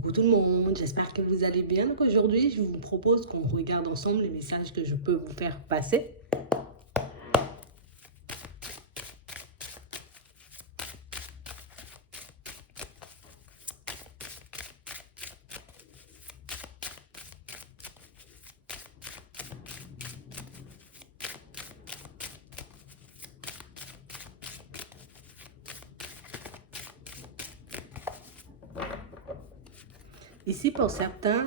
Coucou tout le monde, j'espère que vous allez bien. Donc aujourd'hui, je vous propose qu'on regarde ensemble les messages que je peux vous faire passer. Ici, pour certains,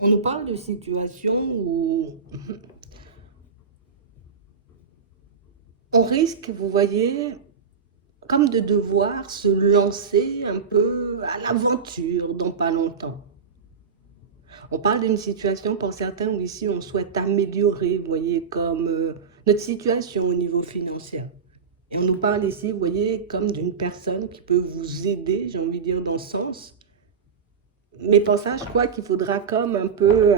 on nous parle de situations où on risque, vous voyez, comme de devoir se lancer un peu à l'aventure dans pas longtemps. On parle d'une situation pour certains où ici on souhaite améliorer, vous voyez, comme notre situation au niveau financier. Et on nous parle ici, vous voyez, comme d'une personne qui peut vous aider, j'ai envie de dire, dans ce sens. Mais pour ça, je crois qu'il faudra comme un peu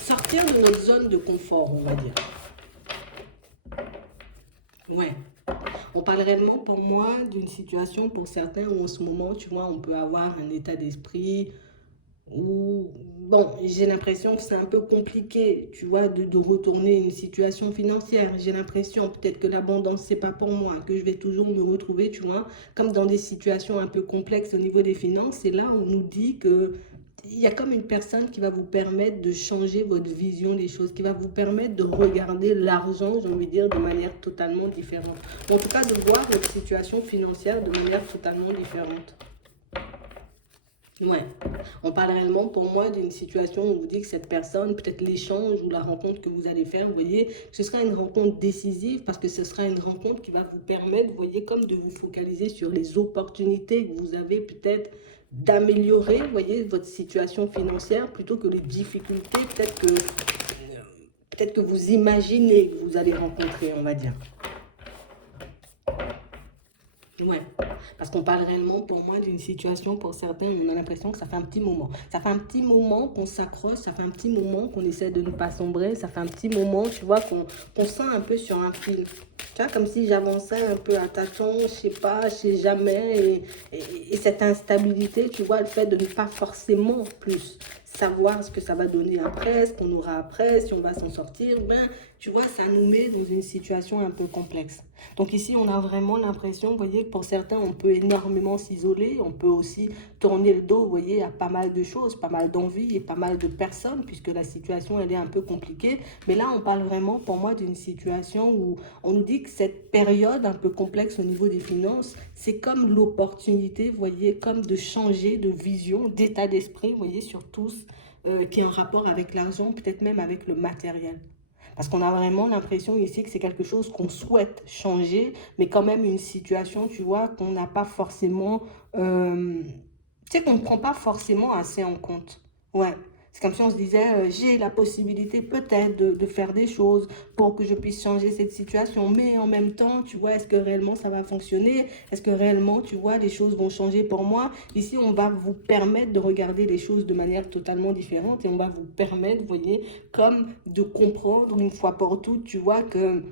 sortir de notre zone de confort, on va dire. Ouais. On parle réellement pour moi d'une situation pour certains où en ce moment, tu vois, on peut avoir un état d'esprit où, bon, j'ai l'impression que c'est un peu compliqué, tu vois, de retourner une situation financière. J'ai l'impression peut-être que l'abondance, c'est pas pour moi, que je vais toujours me retrouver, tu vois, comme dans des situations un peu complexes au niveau des finances. Et là, on nous dit que il y a comme une personne qui va vous permettre de changer votre vision des choses, qui va vous permettre de regarder l'argent, j'ai envie de dire, de manière totalement différente. En tout cas, de voir votre situation financière de manière totalement différente. Ouais, on parle réellement pour moi d'une situation où on vous dit que cette personne, peut-être l'échange ou la rencontre que vous allez faire, vous voyez, ce sera une rencontre décisive parce que ce sera une rencontre qui va vous permettre, vous voyez, comme de vous focaliser sur les opportunités que vous avez peut-être d'améliorer, vous voyez, votre situation financière plutôt que les difficultés peut-être que vous imaginez que vous allez rencontrer, on va dire. Ouais, parce qu'on parle réellement pour moi d'une situation, pour certains, on a l'impression que ça fait un petit moment. Ça fait un petit moment qu'on s'accroche, ça fait un petit moment qu'on essaie de ne pas sombrer, ça fait un petit moment, tu vois, qu'on sent un peu sur un fil. Tu vois, comme si j'avançais un peu à tâtons, je sais pas, je sais jamais. Et cette instabilité, tu vois, le fait de ne pas forcément plus savoir ce que ça va donner après, ce qu'on aura après, si on va s'en sortir, ben, tu vois, ça nous met dans une situation un peu complexe. Donc ici, on a vraiment l'impression, vous voyez, que pour certains, on peut énormément s'isoler, on peut aussi tourner le dos, vous voyez, à pas mal de choses, pas mal d'envies et pas mal de personnes, puisque la situation, elle est un peu compliquée. Mais là, on parle vraiment, pour moi, d'une situation où on nous dit que cette période un peu complexe au niveau des finances, c'est comme l'opportunité, vous voyez, comme de changer de vision, d'état d'esprit, vous voyez, sur tous, qui est en rapport avec l'argent, peut-être même avec le matériel. Parce qu'on a vraiment l'impression ici que c'est quelque chose qu'on souhaite changer, mais quand même une situation, tu vois, qu'on n'a pas forcément, tu sais, qu'on ne prend pas forcément assez en compte. Ouais. C'est comme si on se disait, j'ai la possibilité peut-être de faire des choses pour que je puisse changer cette situation, mais en même temps, tu vois, est-ce que réellement ça va fonctionner? Est-ce que réellement, tu vois, les choses vont changer pour moi? Ici, on va vous permettre de regarder les choses de manière totalement différente et on va vous permettre, vous voyez, comme de comprendre une fois pour toutes, tu vois, que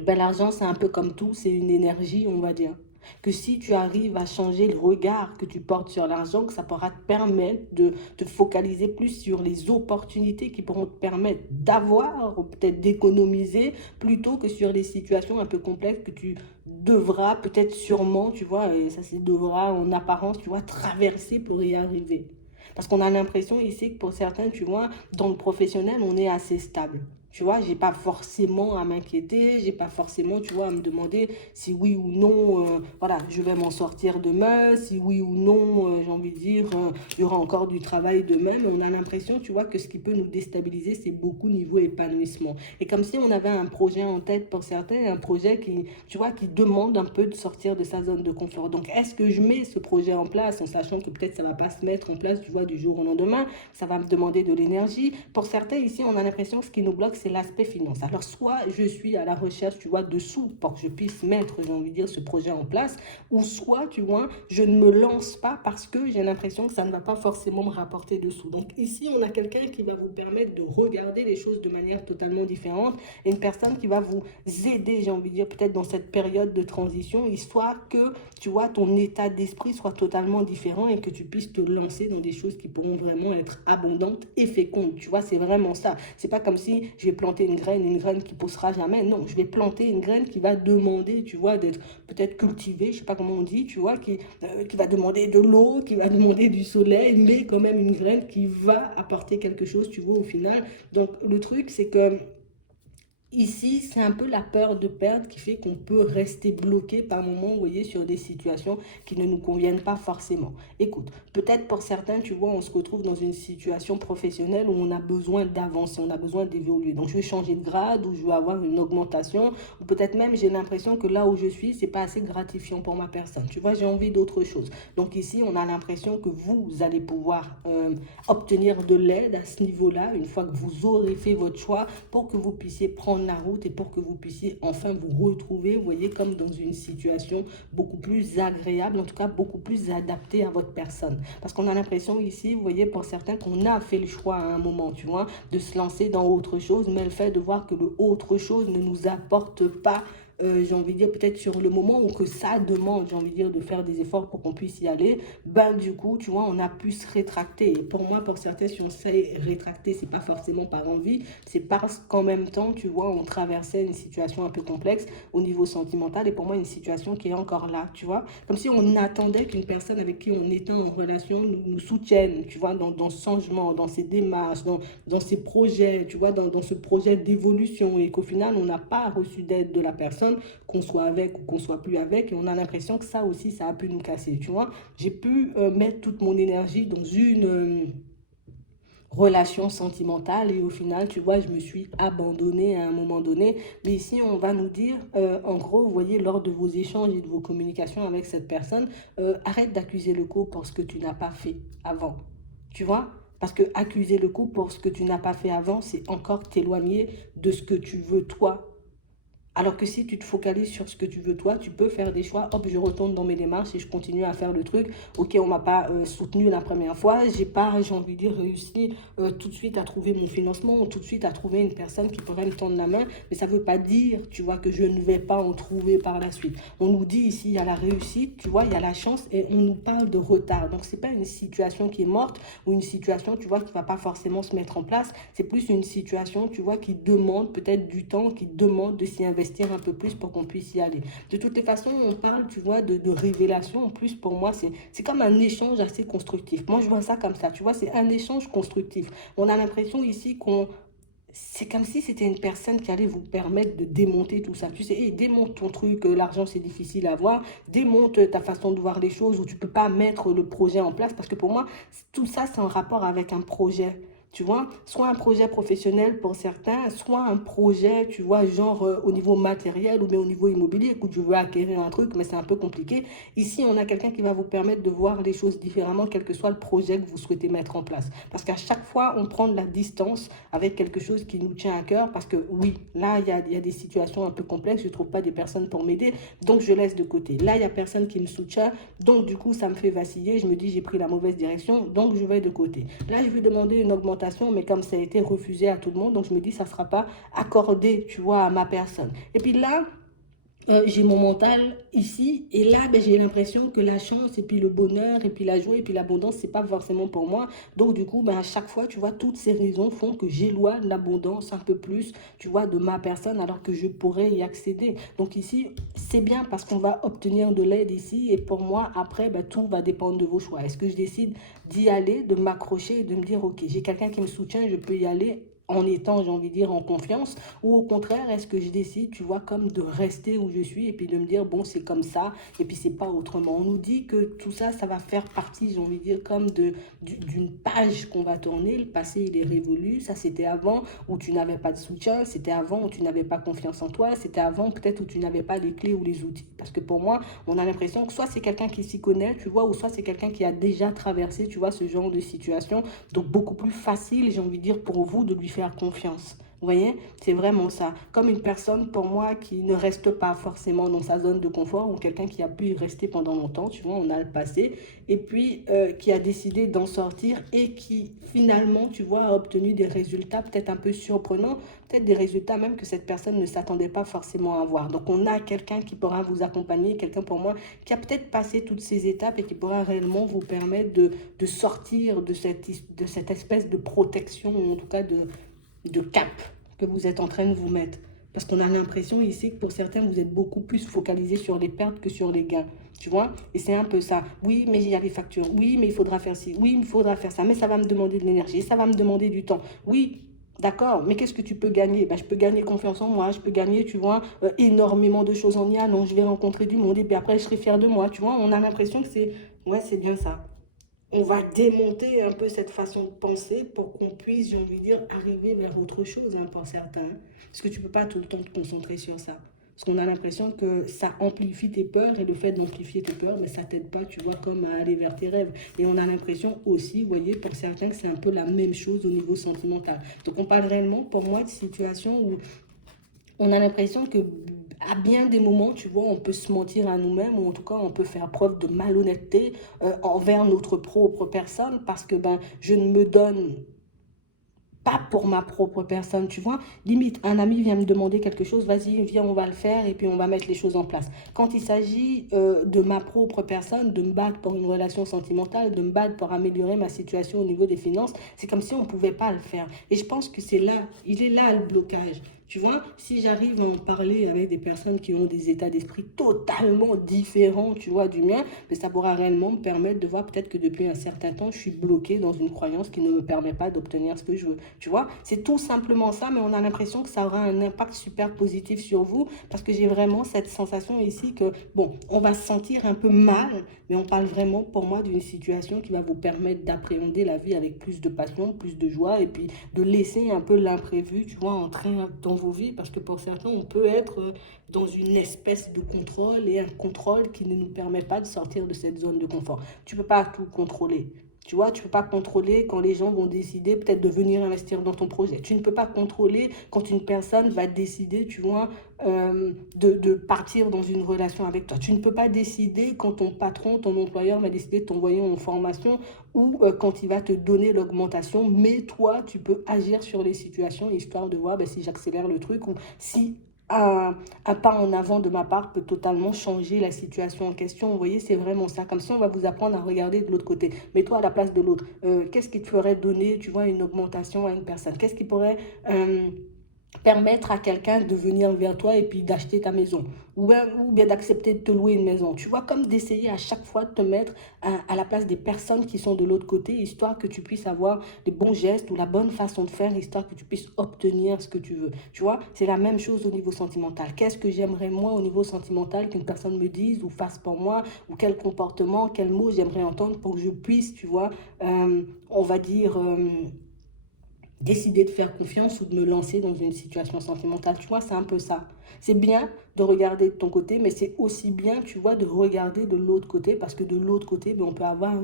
ben, l'argent, c'est un peu comme tout, c'est une énergie, on va dire. Que si tu arrives à changer le regard que tu portes sur l'argent, que ça pourra te permettre de te focaliser plus sur les opportunités qui pourront te permettre d'avoir ou peut-être d'économiser plutôt que sur les situations un peu complexes que tu devras peut-être sûrement, tu vois, et ça c'est devra en apparence, tu vois, traverser pour y arriver. Parce qu'on a l'impression ici que pour certains, tu vois, dans le professionnel, on est assez stable. Tu vois, j'ai pas forcément à m'inquiéter, j'ai pas forcément, tu vois, à me demander si oui ou non, voilà, je vais m'en sortir demain, si oui ou non, j'ai envie de dire, il y aura encore du travail demain, mais on a l'impression, tu vois, que ce qui peut nous déstabiliser, c'est beaucoup niveau épanouissement. Et comme si on avait un projet en tête pour certains, un projet qui, tu vois, qui demande un peu de sortir de sa zone de confort. Donc, est-ce que je mets ce projet en place en sachant que peut-être ça va pas se mettre en place, tu vois, du jour au lendemain, ça va me demander de l'énergie. Pour certains, ici, on a l'impression que ce qui nous bloque, c'est l'aspect finance. Alors, soit je suis à la recherche, tu vois, de sous pour que je puisse mettre, j'ai envie de dire, ce projet en place, ou soit, tu vois, je ne me lance pas parce que j'ai l'impression que ça ne va pas forcément me rapporter de sous. Donc, ici, on a quelqu'un qui va vous permettre de regarder les choses de manière totalement différente, et une personne qui va vous aider, j'ai envie de dire, peut-être dans cette période de transition, histoire que, tu vois, ton état d'esprit soit totalement différent et que tu puisses te lancer dans des choses qui pourront vraiment être abondantes et fécondes. Tu vois, c'est vraiment ça. C'est pas comme si je vais planter une graine qui poussera jamais. Non, je vais planter une graine qui va demander, tu vois, d'être peut-être cultivée, je sais pas comment on dit, tu vois, qui va demander de l'eau, qui va demander du soleil, mais quand même une graine qui va apporter quelque chose, tu vois, au final. Donc, le truc, c'est que ici, c'est un peu la peur de perdre qui fait qu'on peut rester bloqué par moments, vous voyez, sur des situations qui ne nous conviennent pas forcément. Écoute, peut-être pour certains, tu vois, on se retrouve dans une situation professionnelle où on a besoin d'avancer, on a besoin d'évoluer. Donc, je vais changer de grade ou je vais avoir une augmentation. Ou peut-être même, j'ai l'impression que là où je suis, c'est pas assez gratifiant pour ma personne. Tu vois, j'ai envie d'autre chose. Donc, ici, on a l'impression que vous allez pouvoir obtenir de l'aide à ce niveau-là, une fois que vous aurez fait votre choix, pour que vous puissiez prendre la route et pour que vous puissiez enfin vous retrouver, vous voyez, comme dans une situation beaucoup plus agréable, en tout cas beaucoup plus adaptée à votre personne. Parce qu'on a l'impression ici, vous voyez, pour certains, qu'on a fait le choix à un moment, tu vois, de se lancer dans autre chose, mais le fait de voir que le autre chose ne nous apporte pas j'ai envie de dire peut-être sur le moment où que ça demande, j'ai envie de dire de faire des efforts pour qu'on puisse y aller, ben du coup, tu vois, on a pu se rétracter. Et pour moi, pour certains, si on s'est rétracté, c'est pas forcément par envie, c'est parce qu'en même temps, tu vois, on traversait une situation un peu complexe au niveau sentimental et pour moi, une situation qui est encore là, tu vois, comme si on attendait qu'une personne avec qui on était en relation nous soutienne, tu vois, dans ce changement, dans ses démarches, dans ses projets, tu vois, dans ce projet d'évolution et qu'au final, on n'a pas reçu d'aide de la personne, qu'on soit avec ou qu'on soit plus avec, et on a l'impression que ça aussi, ça a pu nous casser, tu vois. J'ai pu mettre toute mon énergie dans une relation sentimentale et au final, tu vois, je me suis abandonnée à un moment donné. Mais ici, on va nous dire, en gros, vous voyez, lors de vos échanges et de vos communications avec cette personne, arrête d'accuser le couple pour ce que tu n'as pas fait avant, tu vois. Parce que accuser le couple pour ce que tu n'as pas fait avant, c'est encore t'éloigner de ce que tu veux toi. Alors que si tu te focalises sur ce que tu veux toi, tu peux faire des choix. Hop, je retourne dans mes démarches et je continue à faire le truc. Ok, on m'a pas soutenu la première fois. J'ai pas, j'ai envie de dire, réussi tout de suite à trouver mon financement ou tout de suite à trouver une personne qui pourrait me tendre la main. Mais ça veut pas dire, tu vois, que je ne vais pas en trouver par la suite. On nous dit ici, il y a la réussite, tu vois, il y a la chance et on nous parle de retard. Donc, c'est pas une situation qui est morte ou une situation, tu vois, qui va pas forcément se mettre en place. C'est plus une situation, tu vois, qui demande peut-être du temps, qui demande de s'y investir un peu plus pour qu'on puisse y aller. De toutes les façons, on parle, tu vois, de révélation. En plus, pour moi, c'est comme un échange assez constructif. Moi, je vois ça comme ça, tu vois, c'est un échange constructif. On a l'impression ici qu'on c'est comme si c'était une personne qui allait vous permettre de démonter tout ça. Tu sais, hey, démonte ton truc, l'argent c'est difficile à avoir, démonte ta façon de voir les choses où tu peux pas mettre le projet en place parce que pour moi, tout ça c'est en rapport avec un projet. Tu vois, soit un projet professionnel pour certains, soit un projet, tu vois, genre au niveau matériel ou bien au niveau immobilier. Écoute, je veux acquérir un truc, mais c'est un peu compliqué. Ici, on a quelqu'un qui va vous permettre de voir les choses différemment, quel que soit le projet que vous souhaitez mettre en place. Parce qu'à chaque fois, on prend de la distance avec quelque chose qui nous tient à cœur. Parce que oui, là, il y a des situations un peu complexes. Je ne trouve pas des personnes pour m'aider. Donc, je laisse de côté. Là, il n'y a personne qui me soutient. Donc, du coup, ça me fait vaciller. Je me dis, j'ai pris la mauvaise direction. Donc, je vais de côté. Là, je vais demander une augmentation, mais comme ça a été refusé à tout le monde, donc je me dis, ça ne sera pas accordé, tu vois, à ma personne. Et puis là, j'ai mon mental ici et là ben, j'ai l'impression que la chance et puis le bonheur et puis la joie et puis l'abondance c'est pas forcément pour moi, donc du coup ben, à chaque fois tu vois toutes ces raisons font que j'éloigne l'abondance un peu plus, tu vois, de ma personne alors que je pourrais y accéder. Donc ici c'est bien parce qu'on va obtenir de l'aide ici et pour moi après ben, tout va dépendre de vos choix. Est-ce que je décide d'y aller, de m'accrocher et de me dire ok, j'ai quelqu'un qui me soutient, je peux y aller en étant, j'ai envie de dire, en confiance, ou au contraire, est-ce que je décide, tu vois, comme de rester où je suis et puis de me dire, bon, c'est comme ça, et puis c'est pas autrement. On nous dit que tout ça, ça va faire partie, j'ai envie de dire, comme d'une page qu'on va tourner. Le passé, il est révolu. Ça, c'était avant où tu n'avais pas de soutien, c'était avant où tu n'avais pas confiance en toi, c'était avant peut-être où tu n'avais pas les clés ou les outils. Parce que pour moi, on a l'impression que soit c'est quelqu'un qui s'y connaît, tu vois, ou soit c'est quelqu'un qui a déjà traversé, tu vois, ce genre de situation. Donc beaucoup plus facile, j'ai envie de dire, pour vous de lui faire confiance. Vous voyez, c'est vraiment ça. Comme une personne, pour moi, qui ne reste pas forcément dans sa zone de confort ou quelqu'un qui a pu y rester pendant longtemps, tu vois, on a le passé, et puis qui a décidé d'en sortir et qui finalement, tu vois, a obtenu des résultats peut-être un peu surprenants, peut-être des résultats même que cette personne ne s'attendait pas forcément à avoir. Donc on a quelqu'un qui pourra vous accompagner, quelqu'un pour moi qui a peut-être passé toutes ces étapes et qui pourra réellement vous permettre de sortir de cette espèce de protection, ou en tout cas de cap que vous êtes en train de vous mettre. Parce qu'on a l'impression ici que pour certains, vous êtes beaucoup plus focalisé sur les pertes que sur les gains. Tu vois? Et c'est un peu ça. Oui, mais il y a les factures. Oui, mais il faudra faire ci. Oui, il faudra faire ça. Mais ça va me demander de l'énergie. Ça va me demander du temps. Oui, d'accord. Mais qu'est-ce que tu peux gagner? Ben, je peux gagner confiance en moi. Je peux gagner, tu vois, énormément de choses en y allant. Je vais rencontrer du monde. Et puis après, je serai fière de moi. Tu vois? On a l'impression que c'est... Ouais, c'est bien ça. On va démonter un peu cette façon de penser pour qu'on puisse, j'ai envie de dire, arriver vers autre chose, hein, pour certains. Hein. Parce que tu ne peux pas tout le temps te concentrer sur ça. Parce qu'on a l'impression que ça amplifie tes peurs et le fait d'amplifier tes peurs, mais ça t'aide pas, tu vois, comme à aller vers tes rêves. Et on a l'impression aussi, vous voyez, pour certains, que c'est un peu la même chose au niveau sentimental. Donc on parle réellement, pour moi, de situations où on a l'impression que à bien des moments, tu vois, on peut se mentir à nous-mêmes ou en tout cas, on peut faire preuve de malhonnêteté envers notre propre personne parce que ben, je ne me donne pas pour ma propre personne, tu vois. Limite, un ami vient me demander quelque chose, vas-y, viens, on va le faire et puis on va mettre les choses en place. Quand il s'agit de ma propre personne, de me battre pour une relation sentimentale, de me battre pour améliorer ma situation au niveau des finances, c'est comme si on ne pouvait pas le faire. Et je pense que c'est là, il est là le blocage. Tu vois, si j'arrive à en parler avec des personnes qui ont des états d'esprit totalement différents, tu vois, du mien, mais ça pourra réellement me permettre de voir peut-être que depuis un certain temps, je suis bloquée dans une croyance qui ne me permet pas d'obtenir ce que je veux. Tu vois, c'est tout simplement ça, mais on a l'impression que ça aura un impact super positif sur vous parce que j'ai vraiment cette sensation ici que, bon, on va se sentir un peu mal, mais on parle vraiment pour moi d'une situation qui va vous permettre d'appréhender la vie avec plus de passion, plus de joie et puis de laisser un peu l'imprévu, tu vois, entrer dans vos vies parce que pour certains, on peut être dans une espèce de contrôle et un contrôle qui ne nous permet pas de sortir de cette zone de confort. Tu ne peux pas tout contrôler. Tu vois, tu ne peux pas contrôler quand les gens vont décider peut-être de venir investir dans ton projet. Tu ne peux pas contrôler quand une personne va décider, tu vois, de partir dans une relation avec toi. Tu ne peux pas décider quand ton patron, ton employeur va décider de t'envoyer en formation ou quand il va te donner l'augmentation. Mais toi, tu peux agir sur les situations histoire de voir ben, si j'accélère le truc ou si un pas en avant de ma part peut totalement changer la situation en question. Vous voyez, c'est vraiment ça. Comme si on va vous apprendre à regarder de l'autre côté. Mets-toi à la place de l'autre. Qu'est-ce qui te ferait donner, tu vois, une augmentation à une personne? Qu'est-ce qui pourrait permettre à quelqu'un de venir vers toi et puis d'acheter ta maison ou bien d'accepter de te louer une maison. Tu vois, comme d'essayer à chaque fois de te mettre à la place des personnes qui sont de l'autre côté, histoire que tu puisses avoir les bons gestes ou la bonne façon de faire, histoire que tu puisses obtenir ce que tu veux. Tu vois, c'est la même chose au niveau sentimental. Qu'est-ce que j'aimerais moi au niveau sentimental qu'une personne me dise ou fasse pour moi, ou quel comportement, quel mot j'aimerais entendre pour que je puisse, tu vois, on va dire... décider de faire confiance ou de me lancer dans une situation sentimentale. Tu vois, c'est un peu ça. C'est bien de regarder de ton côté, mais c'est aussi bien, tu vois, de regarder de l'autre côté, parce que de l'autre côté, ben, on peut avoir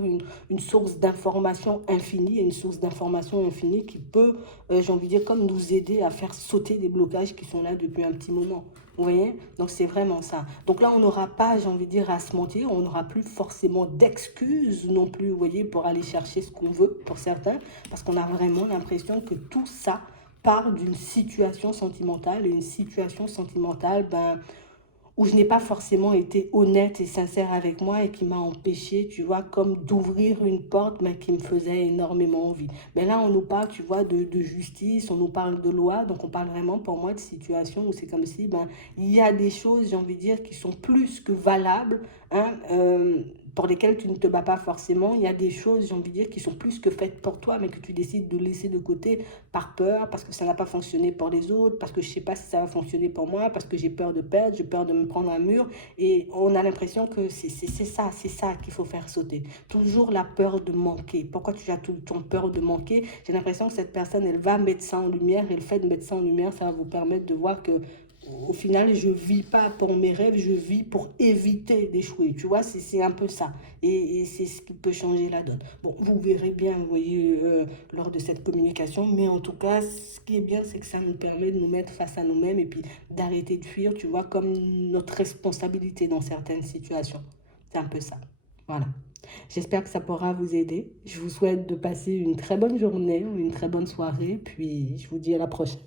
une source d'information infinie, et une source d'information infinie qui peut, j'ai envie de dire, comme nous aider à faire sauter des blocages qui sont là depuis un petit moment. Vous voyez? Donc c'est vraiment ça. Donc là, on n'aura pas, j'ai envie de dire, à se mentir, on n'aura plus forcément d'excuses non plus, vous voyez, pour aller chercher ce qu'on veut, pour certains, parce qu'on a vraiment l'impression que tout ça part d'une situation sentimentale, et une situation sentimentale, ben, où je n'ai pas forcément été honnête et sincère avec moi et qui m'a empêché, tu vois, comme d'ouvrir une porte, mais qui me faisait énormément envie. Mais là, on nous parle, tu vois, de justice, on nous parle de loi, donc on parle vraiment pour moi de situation où c'est comme si, ben, il y a des choses, j'ai envie de dire, qui sont plus que valables, hein, pour lesquelles tu ne te bats pas forcément. Il y a des choses, j'ai envie de dire, qui sont plus que faites pour toi, mais que tu décides de laisser de côté par peur, parce que ça n'a pas fonctionné pour les autres, parce que je ne sais pas si ça va fonctionner pour moi, parce que j'ai peur de perdre, j'ai peur de me prendre un mur. Et on a l'impression que c'est ça qu'il faut faire sauter. Toujours la peur de manquer. Pourquoi tu as tout le temps peur de manquer? J'ai l'impression que cette personne, elle va mettre ça en lumière, et le fait de mettre ça en lumière, ça va vous permettre de voir que au final, je vis pas pour mes rêves, je vis pour éviter d'échouer. Tu vois, c'est un peu ça. Et c'est ce qui peut changer la donne. Bon, vous verrez bien, vous voyez, lors de cette communication. Mais en tout cas, ce qui est bien, c'est que ça nous permet de nous mettre face à nous-mêmes et puis d'arrêter de fuir, tu vois, comme notre responsabilité dans certaines situations. C'est un peu ça. Voilà. J'espère que ça pourra vous aider. Je vous souhaite de passer une très bonne journée ou une très bonne soirée. Puis, je vous dis à la prochaine.